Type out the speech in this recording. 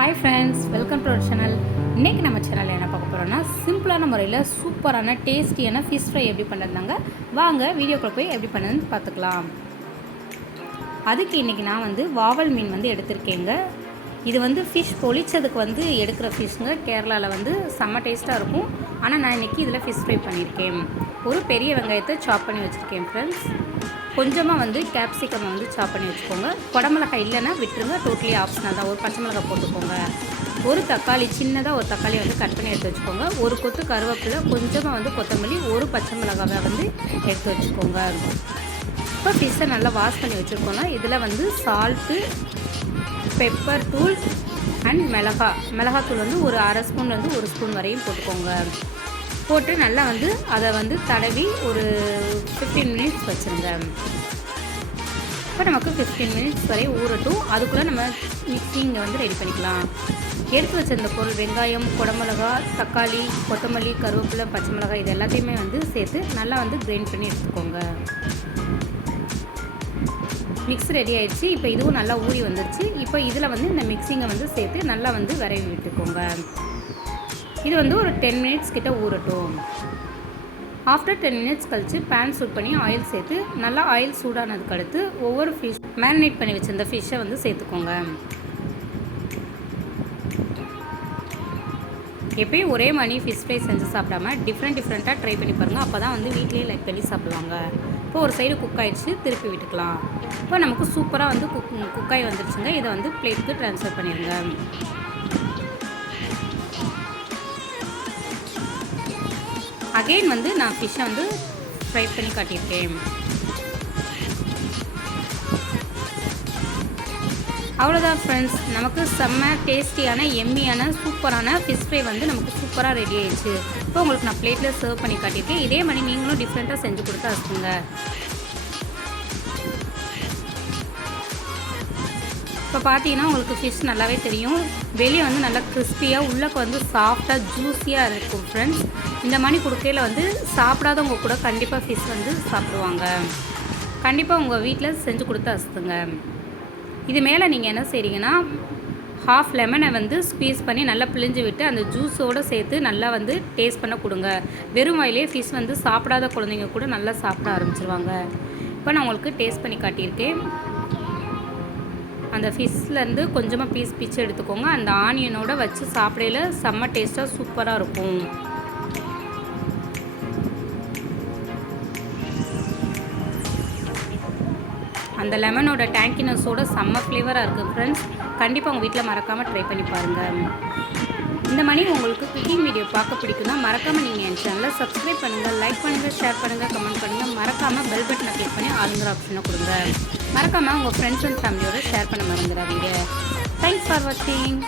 Hi friends, welcome to our channel. இன்றைக்கி நம்ம சேனலில் என்ன பார்க்க போகிறோன்னா, சிம்பிளான முறையில் சூப்பரான டேஸ்டியான ஃபிஷ் ஃப்ரை எப்படி பண்ணுறதாங்க. வாங்க வீடியோக்குள்ளே போய் எப்படி பண்ணுறதுன்னு பார்த்துக்கலாம். அதுக்கு இன்றைக்கி நான் வாவல் மீன் எடுத்திருக்கேங்க. இது ஃபிஷ் பொளிச்சதுக்கு எடுக்கிற ஃபிஷ்ஷுங்க. கேரளாவில் செம்ம டேஸ்ட்டாக இருக்கும். ஆனால் நான் இன்றைக்கி இதில் ஃபிஷ் ஃப்ரை பண்ணியிருக்கேன். ஒரு பெரிய வெங்காயத்தை சாப் பண்ணி வச்சுருக்கேன் ஃப்ரெண்ட்ஸ். கொஞ்சமாக கேப்சிகம் சாப் பண்ணி வச்சுக்கோங்க. குடமிளகாய் இல்லைன்னா விட்டுருங்க, டோட்டலி ஆப்ஷனல் தான். ஒரு பச்சை மிளகாய் போட்டுக்கோங்க. ஒரு தக்காளி, சின்னதாக ஒரு தக்காளி கட் பண்ணி எடுத்து வச்சுக்கோங்க. ஒரு கொத்து கருவேப்பிலை, கொஞ்சமாக கொத்தமல்லி, ஒரு பச்சை மிளகாவை எடுத்து வச்சுக்கோங்க. இப்போ ஃபிஷ்ஷை நல்லா வாஷ் பண்ணி வச்சுருக்கோங்க. இதில் சால்ட்டு, பெப்பர் தூள் அண்ட் மிளகாத்தூள் ஒரு அரை ஸ்பூன்லேருந்து ஒரு ஸ்பூன் வரையும் போட்டுக்கோங்க. போட்டு நல்லா அதை தடவி ஒரு 15 மினிட்ஸ் வச்சுருங்க. இப்போ நமக்கு 15 மினிட்ஸ் வரை ஊறட்டும். அதுக்குள்ளே நம்ம மிக்ஸிங்க ரெடி பண்ணிக்கலாம். எடுத்து வச்சிருந்த பொருள் வெங்காயம், குடமிளகா, தக்காளி, கொத்தமல்லி, கருவேப்பிலை, பச்சை மிளகாய் இது எல்லாத்தையுமே சேர்த்து நல்லா கிரைண்ட் பண்ணி எடுத்துக்கோங்க. மிக்ஸ் ரெடி ஆகிடுச்சு. இப்போ இதுவும் நல்லா ஊறி வந்துடுச்சு. இப்போ இதில் இந்த மிக்ஸிங்கை சேர்த்து நல்லா விரவி விட்டுக்கோங்க. இது ஒரு 10 மினிட்ஸ் கிட்ட ஊறட்டும். ஆஃப்டர் 10 மினிட்ஸ் கழித்து பேன் சூட் பண்ணி ஆயில் சேர்த்து நல்லா ஆயில் சூடானதுக்கு அடுத்து ஒவ்வொரு ஃபிஷ் மேரினேட் பண்ணி வச்சுருந்த ஃபிஷ்ஷை சேர்த்துக்கோங்க. எப்பயும் ஒரே மணி ஃபிஷ் ஃப்ரை செஞ்சு சாப்பிடாம டிஃப்ரெண்ட்டாக ட்ரை பண்ணி பாருங்கள். அப்போ தான் வீட்லேயே லைக் பண்ணி சாப்பிடுவாங்க. இப்போ ஒரு சைடு குக் ஆகிடுச்சு, திருப்பி விட்டுக்கலாம். இப்போ நமக்கு சூப்பராக குக்காய் வந்துடுச்சுங்க. இதை பிளேட்டுக்கு ட்ரான்ஸ்ஃபர் பண்ணிடுங்க. அகெயின் நான் ஃபிஷ்ஷை ஃப்ரை பண்ணி காட்டியிருக்கேன். அவ்வளோதான் ஃப்ரெண்ட்ஸ், நமக்கு செம்ம டேஸ்டியான எம்மியான சூப்பரான ஃபிஷ் ஃப்ரை நமக்கு சூப்பராக ரெடி ஆயிடுச்சு. இப்போ உங்களுக்கு நான் பிளேட்டில் சர்வ் பண்ணி காட்டியிருக்கேன். இதே மாதிரி நீங்களும் டிஃப்ரெண்ட்டாக செஞ்சு கொடுத்தா இருக்குங்க. இப்போ பார்த்தீங்கன்னா உங்களுக்கு ஃபிஷ் நல்லாவே தெரியும். வெளியே நல்லா கிறிஸ்பியாக, உள்ளே சாஃப்டாக ஜூஸியாக இருக்கும் ஃப்ரெண்ட்ஸ். இந்த மாதிரி கொடுக்கையில் சாப்பிடாதவங்க கூட கண்டிப்பாக ஃபிஷ் சாப்பிடுவாங்க. கண்டிப்பாக உங்கள் வீட்டில் செஞ்சு கொடுத்து அசுத்துங்க. இது மேலே நீங்கள் என்ன செய்கிறீங்கன்னா, ஹாஃப் லெமனை ஸ்குவீஸ் பண்ணி நல்லா பிழிஞ்சு விட்டு அந்த ஜூஸோடு சேர்த்து நல்லா டேஸ்ட் பண்ண கொடுங்க. வெறும் வாயிலே ஃபிஷ் சாப்பிடாத குழந்தைங்க கூட நல்லா சாப்பிட ஆரம்பிச்சிருவாங்க. இப்போ நான் உங்களுக்கு டேஸ்ட் பண்ணி காட்டியிருக்கேன். அந்த ஃபிஷ்லேருந்து கொஞ்சமாக பீஸ் பிச்சு எடுத்துக்கோங்க. அந்த ஆனியனோட வச்சு சாப்பிடையில செம்ம டேஸ்ட்டாக சூப்பராக இருக்கும். அந்த லெமனோட டேங்கினஸோட செம்ம ஃப்ளேவராக இருக்குது ஃப்ரெண்ட்ஸ். கண்டிப்பாக உங்கள் வீட்டில் மறக்காமல் ட்ரை பண்ணி பாருங்கள். இந்த மாதிரி உங்களுக்கு குக்கிங் வீடியோ பார்க்க பிடிக்குன்னா மறக்காமல் நீங்கள் என் சேனலை சப்ஸ்கிரைப் பண்ணுங்கள், லைக் பண்ணுங்கள், ஷேர் பண்ணுங்கள், கமெண்ட் பண்ணுங்கள். மறக்காமல் பெல் பட்டனை கிளிக் பண்ணி ஆளுங்கிற ஆப்ஷனை கொடுங்க. மறக்காமல் உங்கள் ஃப்ரெண்ட்ஸ் அண்ட் ஃபேமிலியோட ஷேர் பண்ண மறந்துடாதீங்க. தேங்க்ஸ் ஃபார் வாட்சிங்.